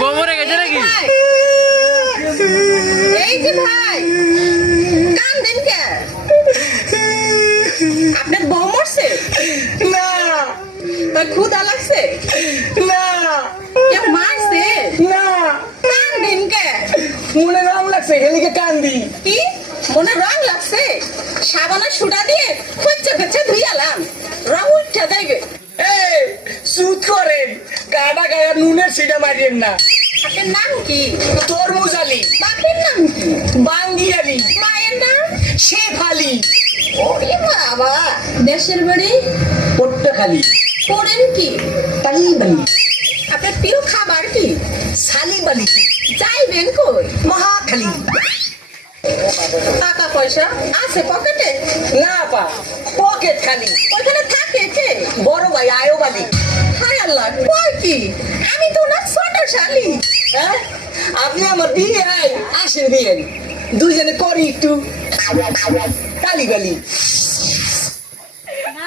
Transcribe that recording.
বউ মরে গেছে নাকি? এই যে ভাই কান্দেন কে? আপনার বউ মরছে? না ক্ষুধা লাগছে? না কেউ মারছে? না কান্দেন কে? মনে রং লাগছে হেলিকে কান্দি। কি মনে রং লাগছে? সাবানের সুটা দিয়ে খুঁজছে খুঁজছে ধুইয়ালাম, রং উঠে যাইবে। এই সুদ করেন, গাডা গায়া নুনের সিটা মারিয়েন না। আপনার নাম কি? তরমুজ আলী, বাপের নাম কি? বাঙ্গি আলী, মায়ের নাম? শেফ আলী, ওরে বাবা। দেশের বাড়ি? পট্টখালি, করেন কি? তালিবালি, আপনার প্রিয় খাবার কি? সালিবালি, যাইবেন কই? মহাখালী। টাকা পয়সা আছে পকেটে? না পা, পকেট খালি। ওইখানে থাকে কে? বড় ভাই আয়ব আলী। হায় আল্লাহ, কয় কি? আমি তো না ছোট শালি। হ্যাঁ, আপনি আমার বিয়ে আসেন বিয়ে দুজনে করি একটু তালিবালি।